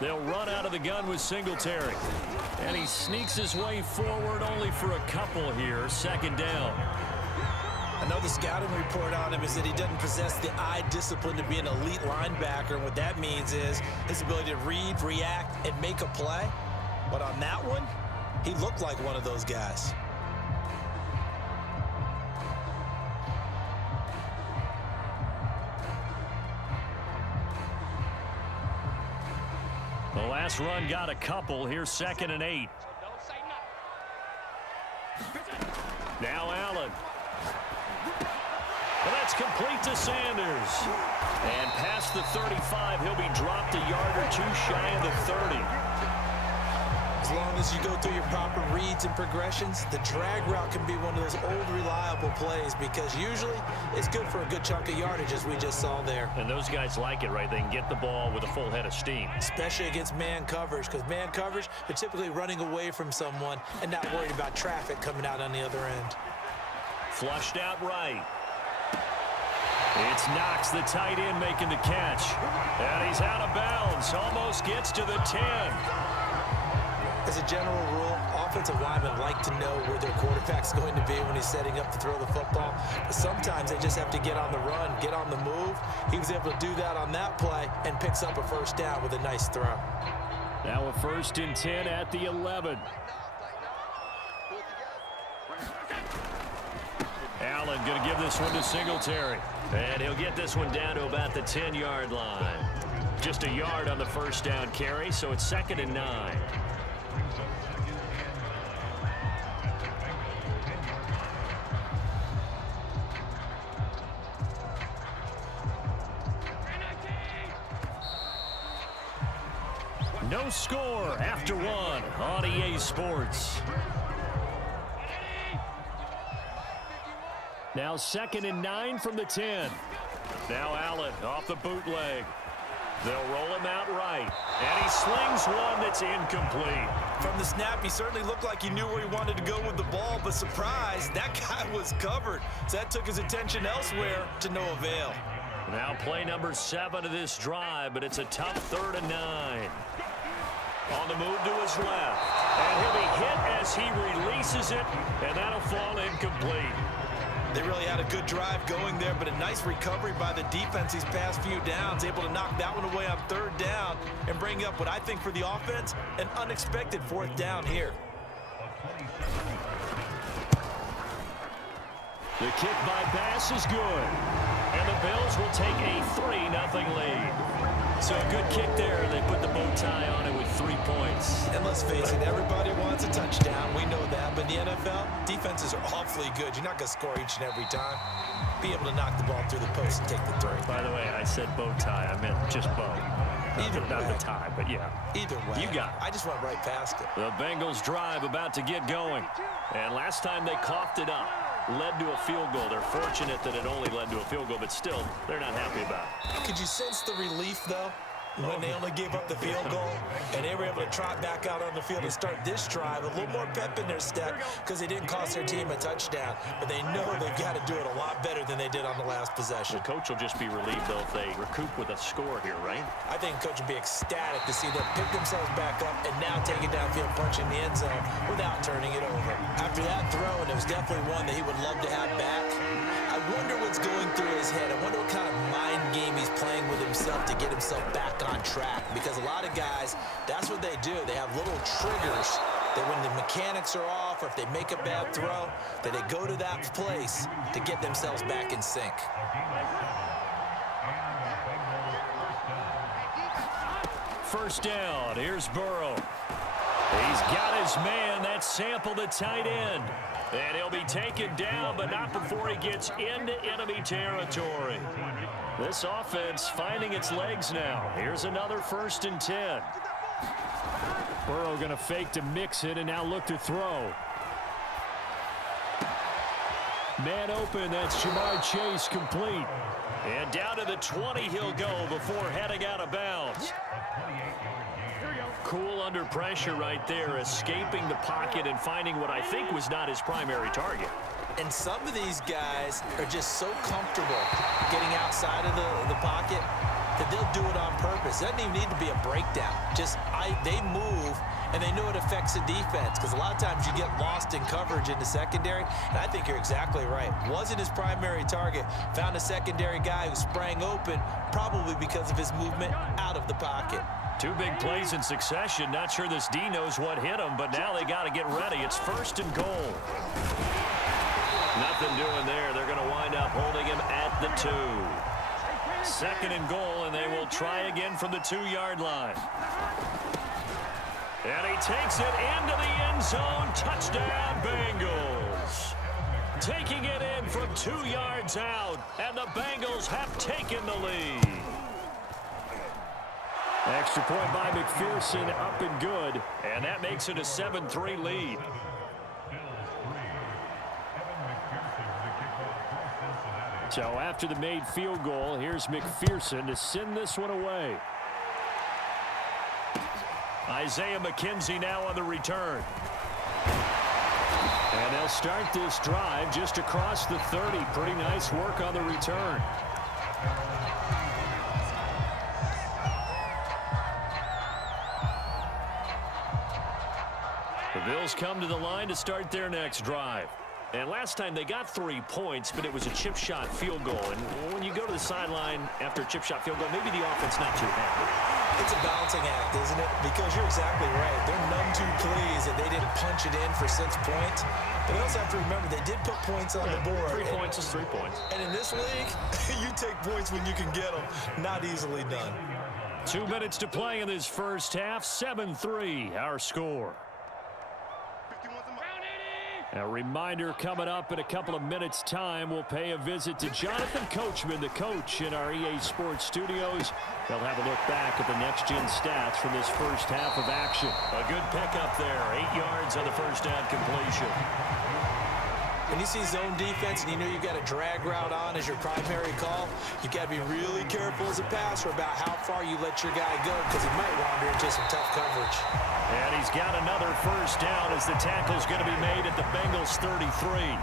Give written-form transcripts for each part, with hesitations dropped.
They'll run out of the gun with Singletary. And he sneaks his way forward only for a couple here. Second down. I know the scouting report on him is that he doesn't possess the eye discipline to be an elite linebacker. And what that means is his ability to read, react, and make a play. But on that one, he looked like one of those guys. The last run got a couple. Here's 2nd and 8. Now Allen. Well, that's complete to Sanders. And past the 35, he'll be dropped a yard or two shy of the 30. As long as you go through your proper reads and progressions, the drag route can be one of those old reliable plays because usually it's good for a good chunk of yardage as we just saw there. And those guys like it, right? They can get the ball with a full head of steam. Especially against man coverage, because man coverage, they're typically running away from someone and not worried about traffic coming out on the other end. Flushed out right. It's Knox, the tight end, making the catch. And he's out of bounds. Almost gets to the 10. As a general rule, offensive linemen like to know where their quarterback's going to be when he's setting up to throw the football. But sometimes they just have to get on the run, get on the move. He was able to do that on that play and picks up a first down with a nice throw. Now a 1st and 10 at the 11. Allen going to give this one to Singletary. And he'll get this one down to about the 10-yard line. Just a yard on the first down carry, so it's 2nd and 9. No score after one on EA Sports. Now 2nd and 9 from the 10. Now Allen off the bootleg. They'll roll him out right. And he slings one that's incomplete. From the snap, he certainly looked like he knew where he wanted to go with the ball, but surprise, that guy was covered. So that took his attention elsewhere to no avail. Now play number 7 of this drive, but it's a tough 3rd and 9. On the move to his left. And he'll be hit as he releases it, and that'll fall incomplete. They really had a good drive going there, but a nice recovery by the defense these past few downs, able to knock that one away on 3rd down and bring up what I think for the offense, an unexpected 4th down here. The kick by Bass is good, and the Bills will take a 3-0 lead. So a good kick there. They put the bow tie on it with 3 points. And let's face it, everybody wants a touchdown. We know that. But in the NFL, defenses are awfully good. You're not going to score each and every time. Be able to knock the ball through the post and take the 3. By the way, I said bow tie. I meant just bow. Not the tie, but yeah. Either way. You got it. I just went right past it. The Bengals drive about to get going. And last time they coughed it up, led to a field goal. They're fortunate that it only led to a field goal, but still, they're not happy about it. Could you sense the relief, though, when they only gave up the field goal and they were able to trot back out on the field and start this drive? A little more pep in their step because they didn't cost their team a touchdown, but they know they've got to do it a lot better than they did on the last possession. The coach will just be relieved, though, if they recoup with a score here, right? I think the coach will be ecstatic to see them pick themselves back up and now take it downfield, punching the end zone without turning it over. After that throw, and it was definitely one that he would love to have back, I wonder what's going through his head. I wonder what kind of mind game he's playing with himself to get himself back on track. Because a lot of guys, that's what they do. They have little triggers that when the mechanics are off or if they make a bad throw, that they go to that place to get themselves back in sync. First down. Here's Burrow. He's got his man. That's Sample, the tight end. And he'll be taken down, but not before he gets into enemy territory. This offense finding its legs now. Here's another 1st and 10. Burrow going to fake to mix it and now look to throw. Man open, that's Jamar Chase complete. And down to the 20 he'll go before heading out of bounds. Cool under pressure right there, escaping the pocket and finding what I think was not his primary target. And some of these guys are just so comfortable getting outside of the pocket that they'll do it on purpose. It doesn't even need to be a breakdown. They move, and they know it affects the defense, because a lot of times you get lost in coverage in the secondary, and I think you're exactly right. Wasn't his primary target. Found a secondary guy who sprang open, probably because of his movement out of the pocket. 2 big plays in succession. Not sure this D knows what hit him, but now they got to get ready. It's 1st and goal. Nothing doing there. They're going to wind up holding him at the 2. 2nd and goal, and they will try again from the 2-yard line. And he takes it into the end zone. Touchdown, Bengals. Taking it in from 2 yards out, and the Bengals have taken the lead. Extra point by McPherson, up and good, and that makes it a 7-3 lead. So after the made field goal, here's McPherson to send this one away. Isaiah McKenzie now on the return. And they'll start this drive just across the 30. Pretty nice work on the return. The Bills come to the line to start their next drive. And last time they got 3 points, but it was a chip shot field goal. And when you go to the sideline after a chip shot field goal, maybe the offense not too happy. It's a balancing act, isn't it? Because you're exactly right. They're none too pleased that they didn't punch it in for 6 points. But they also have to remember they did put points on the board. 3 points is 3 points. And in this league, you take points when you can get them. Not easily done. 2 minutes to play in this first half. 7-3 our score. A reminder coming up in a couple of minutes' time. We'll pay a visit to Jonathan Coachman, the coach in our EA Sports studios. They'll have a look back at the next-gen stats from this first half of action. A good pickup there. 8 yards on the first down completion. When you see zone defense and you know you've got a drag route on as your primary call, you've got to be really careful as a passer about how far you let your guy go, because he might wander into some tough coverage. And he's got another first down as the tackle's going to be made at the Bengals 33.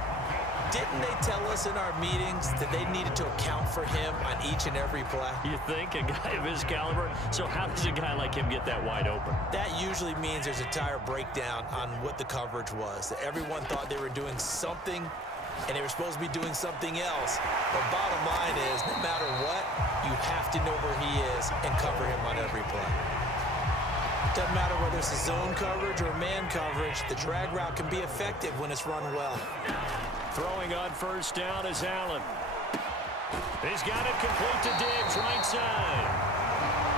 Didn't they tell us in our meetings that they needed to account for him on each and every play? You think? A guy of his caliber? So how does a guy like him get that wide open? That usually means there's a tire breakdown on what the coverage was. That everyone thought they were doing something, and they were supposed to be doing something else. But bottom line is, no matter what, you have to know where he is and cover him on every play. Doesn't matter whether it's a zone coverage or man coverage, the drag route can be effective when it's run well. Throwing on first down is Allen. He's got it complete to Diggs, right side.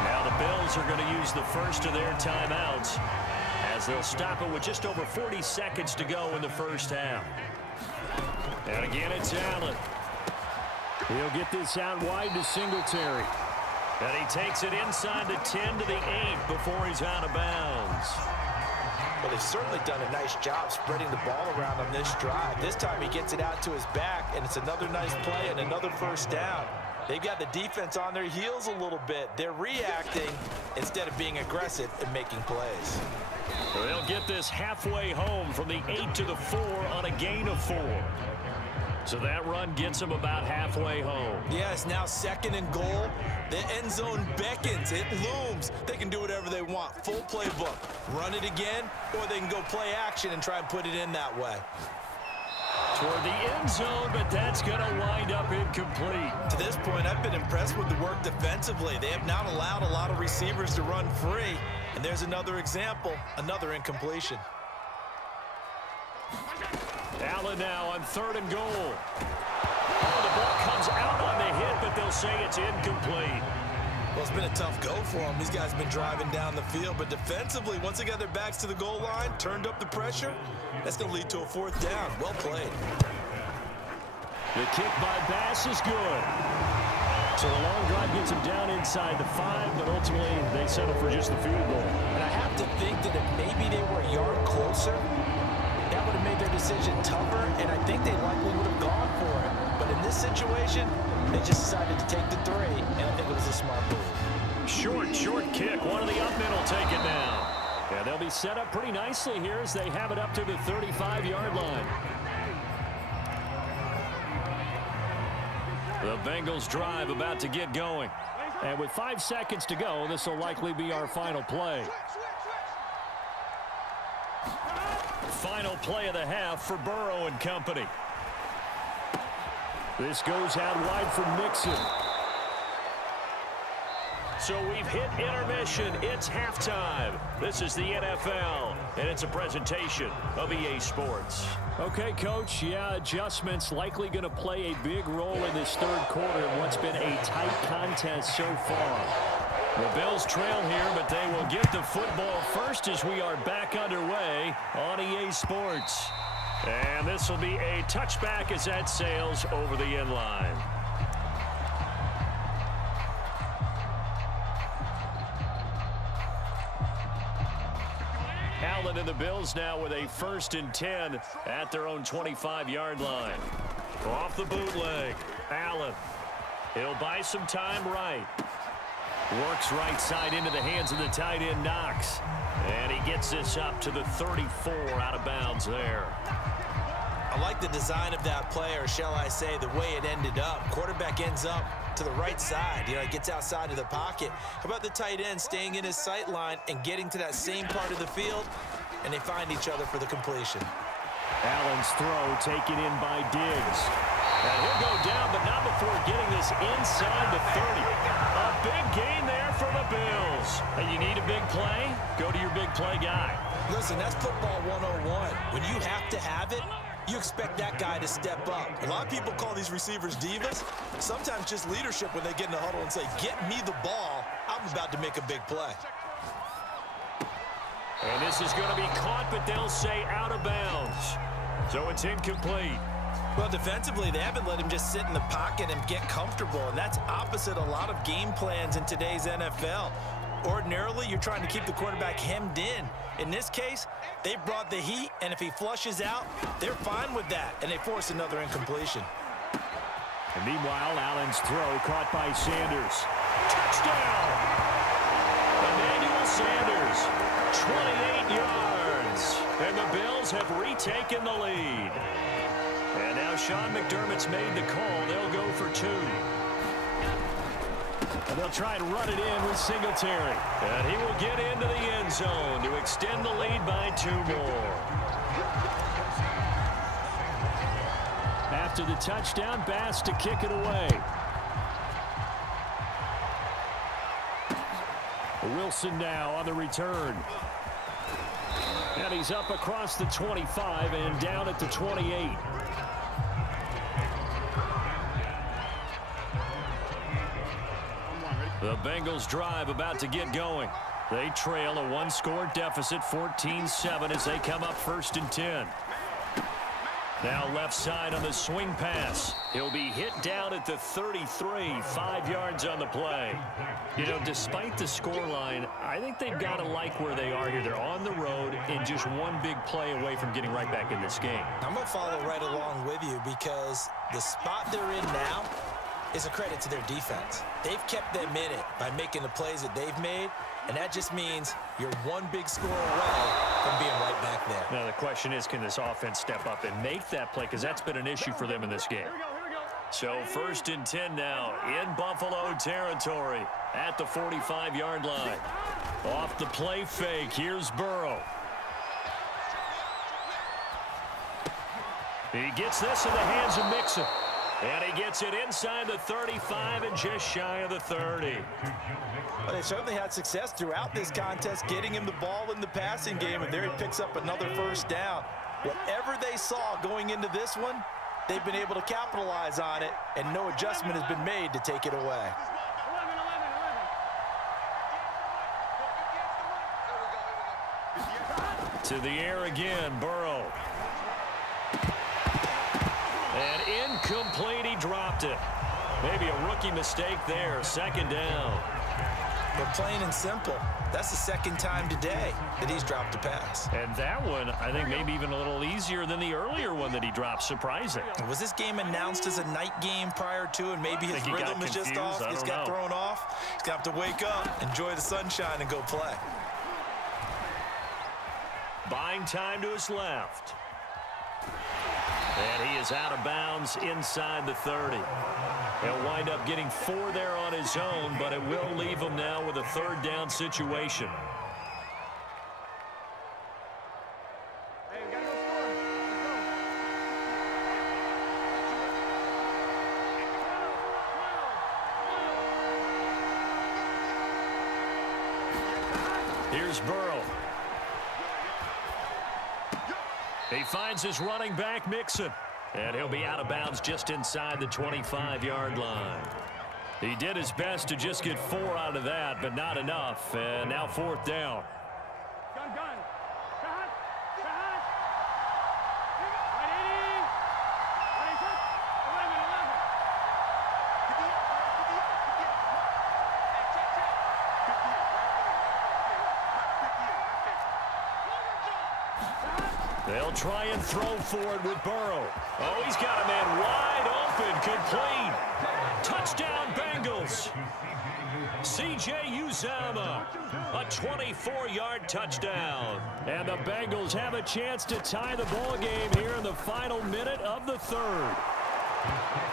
Now the Bills are going to use the first of their timeouts as they'll stop it with just over 40 seconds to go in the first half. And again, it's Allen. He'll get this out wide to Singletary. And he takes it inside the 10 to the 8 before he's out of bounds. Well, they've certainly done a nice job spreading the ball around on this drive. This time he gets it out to his back, and it's another nice play and another first down. They've got the defense on their heels a little bit. They're reacting instead of being aggressive and making plays. They'll get this halfway home from the 8 to the 4 on a gain of 4. So that run gets them about halfway home. Yeah, it's now 2nd and goal. The end zone beckons. It looms. They can do whatever they want. Full playbook. Run it again, or they can go play action and try and put it in that way. Toward the end zone, but that's going to wind up incomplete. To this point, I've been impressed with the work defensively. They have not allowed a lot of receivers to run free. And there's another example, another incompletion. Allen now on 3rd and goal. Oh, the ball comes out on the hit, but they'll say it's incomplete. Well, it's been a tough go for them. These guys have been driving down the field, but defensively, once they got their backs to the goal line, turned up the pressure, that's going to lead to a 4th down. Well played. The kick by Bass is good. So the long drive gets them down inside the 5, but ultimately they settle for just the field goal. And I have to think that if maybe they were a yard closer, that would have made their decision tougher, and I think they likely would have gone for it. But in this situation, they just decided to take the 3, and I think it was a smart move. Short kick. One of the up men will take it now. Yeah, they'll be set up pretty nicely here as they have it up to the 35-yard line. The Bengals drive about to get going. And with 5 seconds to go, this will likely be our final play. Final play of the half for Burrow and company. This goes out wide for Mixon. So we've hit intermission. It's halftime. This is the NFL, and it's a presentation of EA Sports. Okay, Coach, yeah, adjustments likely going to play a big role in this third quarter in what's been a tight contest so far. The Bills trail here, but they will get the football first as we are back underway on EA Sports. And this will be a touchback as that sails over the end line. Allen and the Bills now with a 1st and 10 at their own 25-yard line. Off the bootleg, Allen. He'll buy some time right. Works right side into the hands of the tight end, Knox. And he gets this up to the 34 out of bounds there. I like the design of that play, or shall I say the way it ended up. Quarterback ends up to the right side. You know, he gets outside of the pocket. How about the tight end staying in his sight line and getting to that same part of the field, and they find each other for the completion. Allen's throw taken in by Diggs. And he'll go down, but not before getting this inside the 30. A big gain there for the Bills. And you need a big play? Go to your big play guy. Listen, that's football 101. When you have to have it, you expect that guy to step up. A lot of people call these receivers divas. Sometimes just leadership when they get in the huddle and say, get me the ball. I'm about to make a big play. And this is going to be caught, but they'll say out of bounds. So it's incomplete. Well, defensively, they haven't let him just sit in the pocket and get comfortable, and that's opposite a lot of game plans in today's NFL. Ordinarily, you're trying to keep the quarterback hemmed in. In this case, they brought the heat, and if he flushes out, they're fine with that, and they force another incompletion. And meanwhile, Allen's throw caught by Sanders. Touchdown! Emmanuel Sanders, 28 yards. And the Bills have retaken the lead. And now Sean McDermott's made the call. They'll go for 2. And they'll try and run it in with Singletary. And he will get into the end zone to extend the lead by 2 more. After the touchdown, Bass to kick it away. Wilson now on the return. And he's up across the 25 and down at the 28. The Bengals drive about to get going. They trail a 1-score deficit, 14-7, as they come up 1st and 10. Now left side on the swing pass. He'll be hit down at the 33, 5 yards on the play. You know, despite the scoreline, I think they've got to like where they are here. They're on the road and just one big play away from getting right back in this game. I'm going to follow right along with you because the spot they're in now is a credit to their defense. They've kept them in it by making the plays that they've made, and that just means you're one big score away from being right back there. Now the question is, can this offense step up and make that play? Because that's been an issue for them in this game. So 1st and 10 now in Buffalo territory at the 45-yard line. Off the play fake, here's Burrow. He gets this in the hands of Mixon. And he gets it inside the 35 and just shy of the 30. Well, they certainly had success throughout this contest, getting him the ball in the passing game, and there he picks up another 1st down. Whatever they saw going into this one, they've been able to capitalize on it, and no adjustment has been made to take it away. To the air again, Burrow. And incomplete, he dropped it. Maybe a rookie mistake there, 2nd down. But plain and simple, that's the 2nd time today that he's dropped a pass. And that one, I think maybe even a little easier than the earlier one that he dropped, surprising. Was this game announced as a night game prior to, and maybe his rhythm is just off? He's got thrown off. He's going to have to wake up, enjoy the sunshine, and go play. Buying time to his left. And he is out of bounds inside the 30. He'll wind up getting 4 there on his own, but it will leave him now with a third down situation. Here's Burrow. He finds his running back, Mixon. And he'll be out of bounds just inside the 25-yard line. He did his best to just get 4 out of that, but not enough. And now 4th down. They'll try and throw for it with Burrow. Oh, he's got a man wide open, complete. Touchdown, Bengals. C.J. Uzomah, a 24-yard touchdown. And the Bengals have a chance to tie the ball game here in the final minute of the 3rd.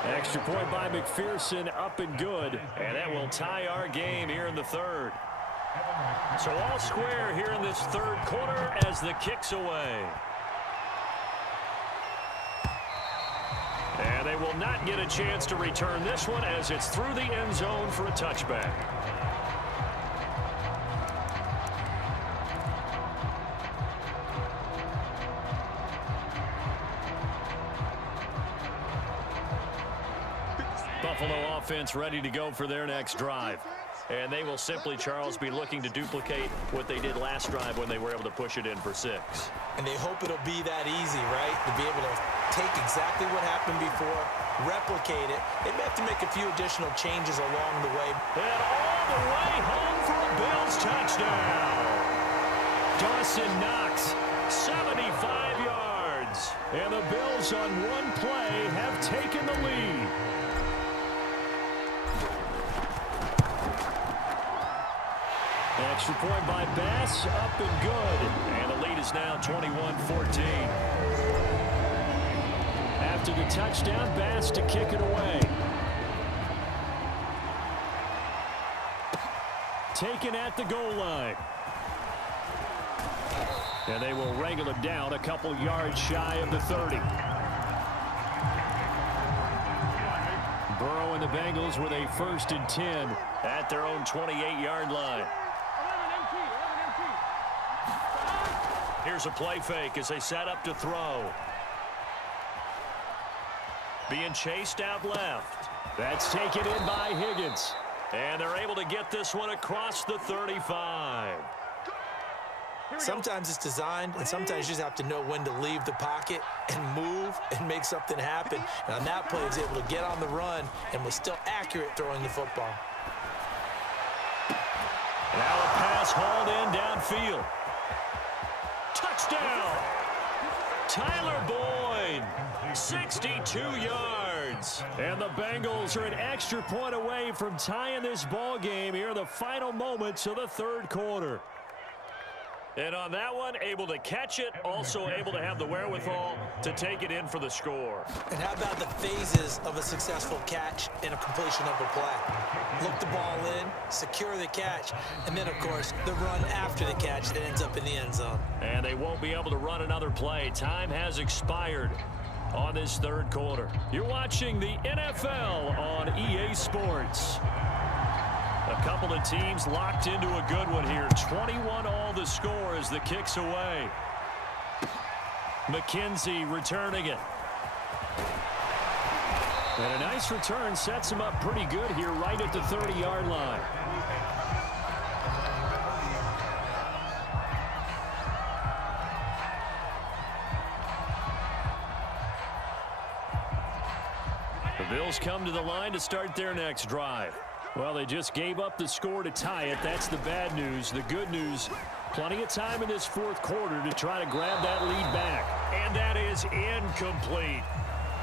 Extra point by McPherson, up and good. And that will tie our game here in the 3rd. So all square here in this 3rd quarter as the kick's away. And they will not get a chance to return this one as it's through the end zone for a touchback. Buffalo offense ready to go for their next drive. And they will simply, Charles, be looking to duplicate what they did last drive when they were able to push it in for 6. And they hope it'll be that easy, right? To be able to take exactly what happened before, replicate it. They may have to make a few additional changes along the way. And all the way home for a Bills touchdown. Dawson Knox, 75 yards. And the Bills on one play have taken the lead. Extra point by Bass, up and good. And the lead is now 21-14. After the touchdown, Bass to kick it away. Taken at the goal line. And they will wrangle him down a couple yards shy of the 30. Burrow and the Bengals with a 1st and 10 at their own 28-yard line. Here's a play fake as they set up to throw. Being chased out left. That's taken in by Higgins. And they're able to get this one across the 35. Sometimes it's designed, and sometimes you just have to know when to leave the pocket and move and make something happen. And on that play, he was able to get on the run and was still accurate throwing the football. Now a pass hauled in downfield. Touchdown! Tyler Boyd, 62 yards. And the Bengals are an extra point away from tying this ball game here in the final moments of the 3rd quarter. And on that one, able to catch it, also able to have the wherewithal to take it in for the score. And how about the phases of a successful catch and a completion of a play? Look the ball in, secure the catch, and then, of course, the run after the catch that ends up in the end zone. And they won't be able to run another play. Time has expired on this 3rd quarter. You're watching the NFL on EA Sports. A couple of teams locked into a good one here. 21 all the score as the kick's away. McKenzie returning it. And a nice return sets him up pretty good here right at the 30-yard line. The Bills come to the line to start their next drive. Well, they just gave up the score to tie it. That's the bad news. The good news, plenty of time in this 4th quarter to try to grab that lead back. And that is incomplete.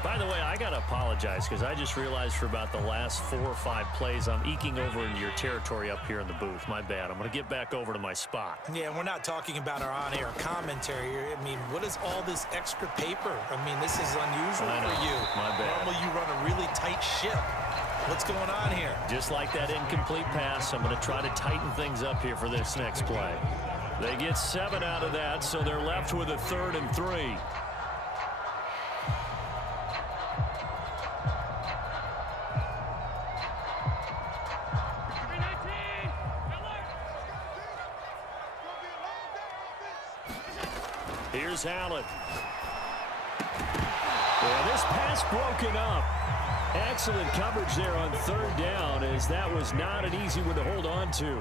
By the way, I got to apologize because I just realized for about the last 4 or 5 plays, I'm eking over into your territory up here in the booth. My bad. I'm going to get back over to my spot. Yeah, we're not talking about our on-air commentary here. I mean, what is all this extra paper? I mean, this is unusual for you. My bad. Normally you run a really tight ship. What's going on here? Just like that incomplete pass, I'm going to try to tighten things up here for this next play. They get 7 out of that, so they're left with a 3rd and 3. Here's Allen. Yeah, this pass broken up. Excellent coverage there on 3rd down, as that was not an easy one to hold on to.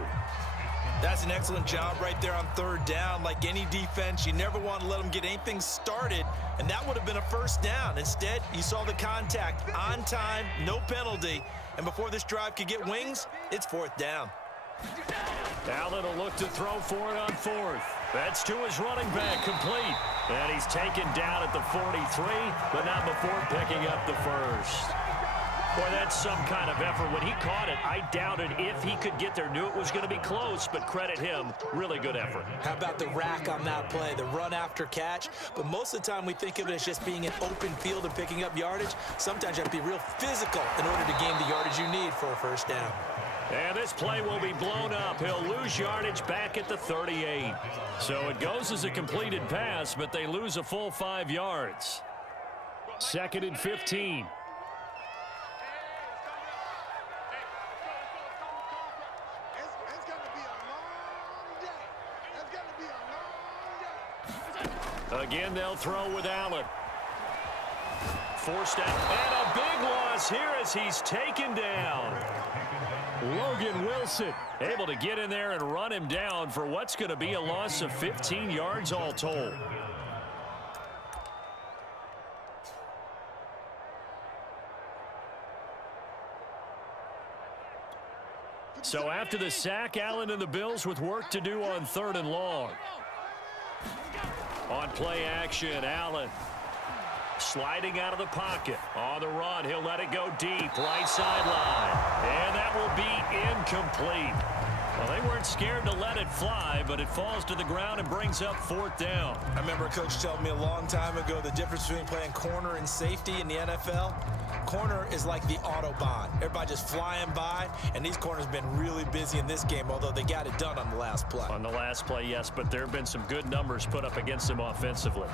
That's an excellent job right there on 3rd down. Like any defense, you never want to let them get anything started, and that would have been a 1st down. Instead, you saw the contact on time, no penalty, and before this drive could get wings, it's 4th down. Allen will look to throw for it on 4th. That's to his running back, complete. And he's taken down at the 43, but not before picking up the 1st. Boy, that's some kind of effort. When he caught it, I doubted if he could get there. Knew it was going to be close, but credit him. Really good effort. How about the rack on that play, the run after catch? But most of the time we think of it as just being an open field and picking up yardage. Sometimes you have to be real physical in order to gain the yardage you need for a 1st down. And this play will be blown up. He'll lose yardage back at the 38. So it goes as a completed pass, but they lose a full 5 yards. 2nd and 15. Again, they'll throw with Allen. Forced out, and a big loss here as he's taken down. Logan Wilson able to get in there and run him down for what's going to be a loss of 15 yards all told. So after the sack, Allen and the Bills with work to do on 3rd and long. On play action, Allen sliding out of the pocket. On the run, he'll let it go deep, right sideline. And that will be incomplete. Well, they weren't scared to let it fly, but it falls to the ground and brings up 4th down. I remember a coach telling me a long time ago the difference between playing corner and safety in the NFL. Corner is like the Autobahn. Everybody just flying by, and these corners have been really busy in this game, although they got it done on the last play. On the last play, yes, but there have been some good numbers put up against them offensively.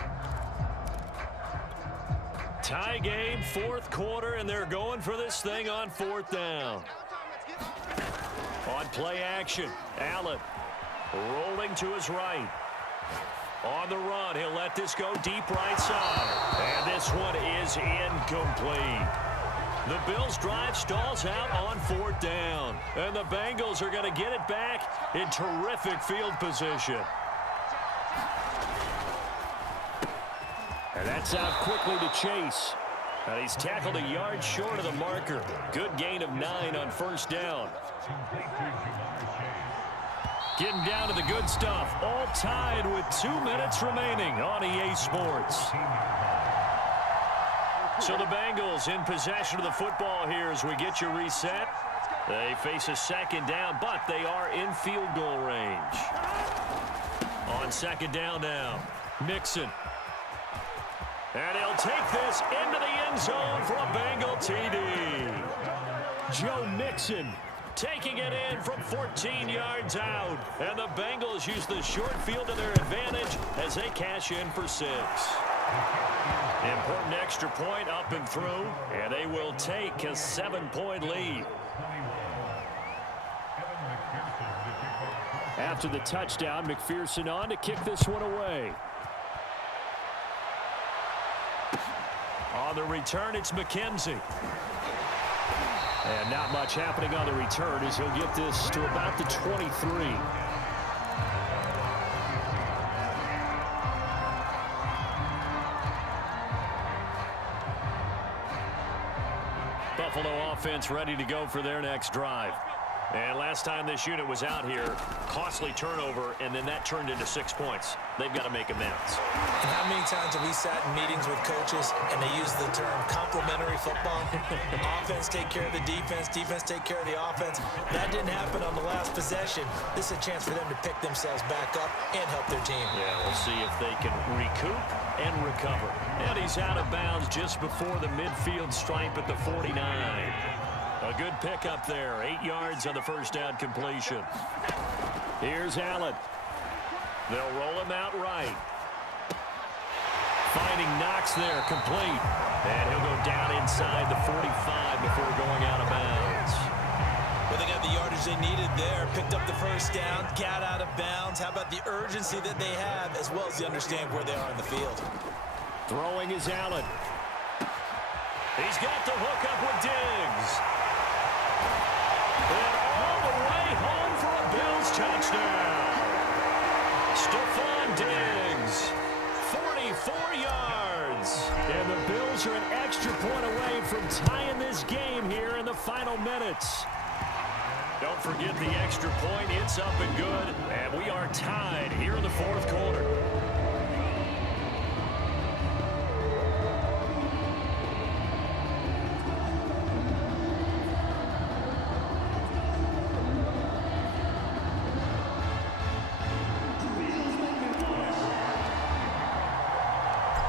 Tie game, 4th quarter, and they're going for this thing on 4th down. On play action, Allen rolling to his right. On the run, he'll let this go deep right side. And this one is incomplete. The Bills' drive stalls out on 4th down. And the Bengals are going to get it back in terrific field position. And that's out quickly to Chase. And he's tackled a yard short of the marker. Good gain of 9 on 1st down. Getting down to the good stuff. All tied with 2 minutes remaining on EA Sports. So the Bengals in possession of the football here as we get you reset. They face a 2nd down, but they are in field goal range. On 2nd down now, Mixon. And he'll take this into the end zone for a Bengal TD. Joe Mixon taking it in from 14 yards out. And the Bengals use the short field to their advantage as they cash in for 6. Important extra point up and through, and they will take a 7-point lead. After the touchdown, McPherson on to kick this one away. On the return, it's McKenzie. And not much happening on the return as he'll get this to about the 23. Buffalo offense ready to go for their next drive. And last time this unit was out here, costly turnover, and then that turned into 6 points. They've got to make amends. And how many times have we sat in meetings with coaches and they use the term complementary football? Offense take care of the defense, defense take care of the offense. That didn't happen on the last possession. This is a chance for them to pick themselves back up and help their team. Yeah, we'll see if they can recoup and recover. And he's out of bounds just before the midfield stripe at the 49. A good pickup there. 8 yards on the first down completion. Here's Allen. They'll roll him out right. Finding Knox there, complete. And he'll go down inside the 45 before going out of bounds. Well, they got the yardage they needed there. Picked up the first down, got out of bounds. How about the urgency that they have, as well as they understand where they are in the field? Throwing is Allen. He's got the hook up with Diggs. And all the way home for a Bills touchdown. Stephon Diggs, 44 yards. And the Bills are an extra point away from tying this game here in the final minutes. Don't forget the extra point. It's up and good. And we are tied here in the fourth quarter.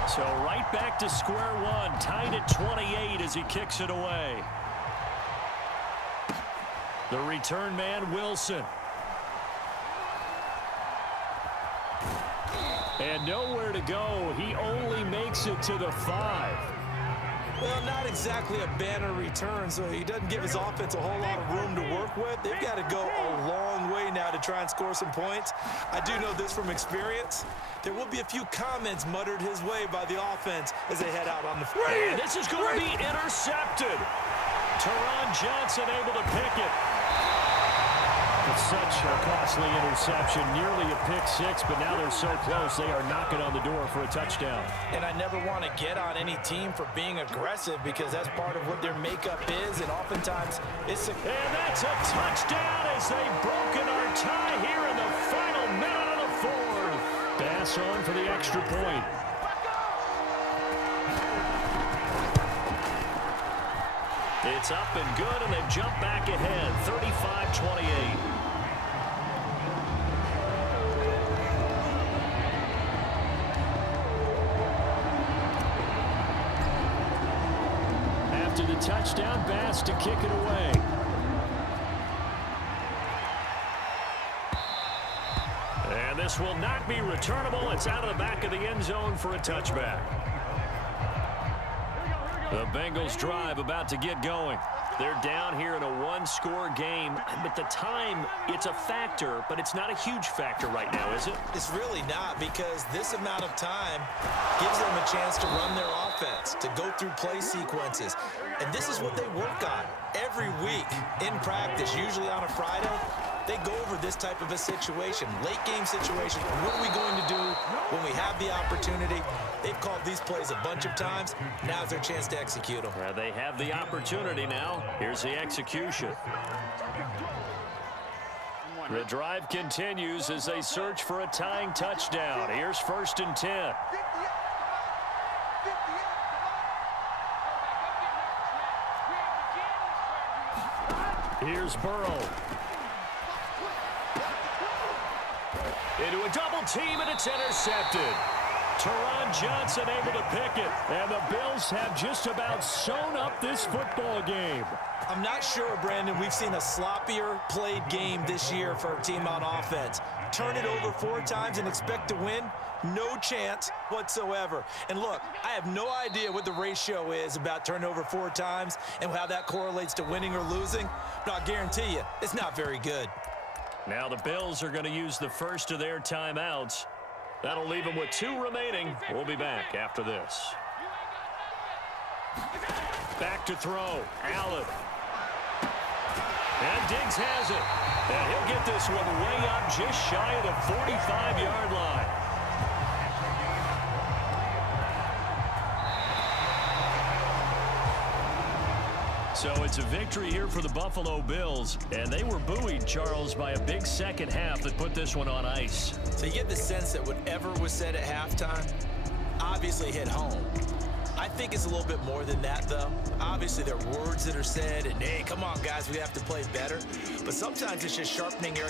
So right back to square one, tied at 28 as he kicks it away. The return man, Wilson. And nowhere to go. He only makes it to the 5. Well, not exactly a banner return, so he doesn't give his offense a whole lot of room to work with. They've got to go a long way now to try and score some points. I do know this from experience. There will be a few comments muttered his way by the offense as they head out on the field. And this is going to be intercepted. Taron Johnson able to pick it. It's such a costly interception, nearly a pick six, but now they're so close they are knocking on the door for a touchdown. And I never want to get on any team for being aggressive because that's part of what their makeup is, and oftentimes it's a... And that's a touchdown as they've broken our tie here in the final minute of the fourth. Pass on for the extra point. It's up and good, and they've jumped back ahead, 35-28. After the touchdown, Bass to kick it away. And this will not be returnable. It's out of the back of the end zone for a touchback. The Bengals drive about to get going. They're down here in a one-score game, but the time, it's a factor, but it's not a huge factor right now, is it? It's really not, because this amount of time gives them a chance to run their offense, to go through play sequences. And this is what they work on every week in practice, usually on a Friday. They go over this type of a situation, late game situation. What are we going to do when we have the opportunity? They've called these plays a bunch of times. Now's their chance to execute them. They have the opportunity now. Here's the execution. The drive continues as they search for a tying touchdown. Here's 1st and 10. Here's Burrow. Into a double team, and it's intercepted. Taron Johnson able to pick it. And the Bills have just about sewn up this football game. I'm not sure, Brandon, we've seen a sloppier played game this year for a team on offense. Turn it over 4 times and expect to win? No chance whatsoever. And look, I have no idea what the ratio is about turning over 4 times and how that correlates to winning or losing, but I'll guarantee you, it's not very good. Now the Bills are going to use the first of their timeouts. That'll leave them with 2 remaining. We'll be back after this. Back to throw. Allen. And Diggs has it. And he'll get this one way up just shy of the 45-yard line. So it's a victory here for the Buffalo Bills, and they were buoyed, Charles, by a big second half that put this one on ice. So you get the sense that whatever was said at halftime obviously hit home. I think it's a little bit more than that, though. Obviously, there are words that are said, and, hey, come on, guys, we have to play better. But sometimes it's just sharpening your